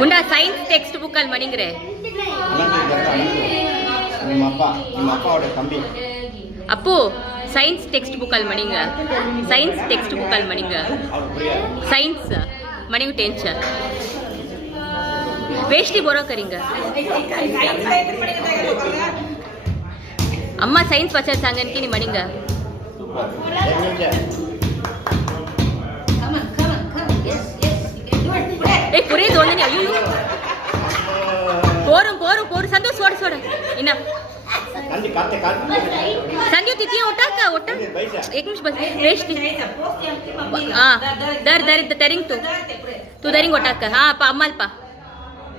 உண்டா science text book al மணிங்கற அப்பாவோட தம்பி அப்போ சயின்ஸ் டெக்ஸ்ட் புக் al மணிங்க சயின்ஸ் டெக்ஸ்ட் புக் al மணிங்க சயின்ஸ் மணிங்க டென்ஷ वेस्टी बोरो करेंगे अम्मा साइंस पचर सांगन की नहीं मणिंगा एक पूरे दोड़ने नहीं आयु कोरू कोरू कोरू संदू सोड़ सोड़ इना संदू तितिया उठा का उठा एक मिनट बस वेस्टी हाँ दर दर दरिंग तू दरिंग उठा का हाँ पा अम्मा पा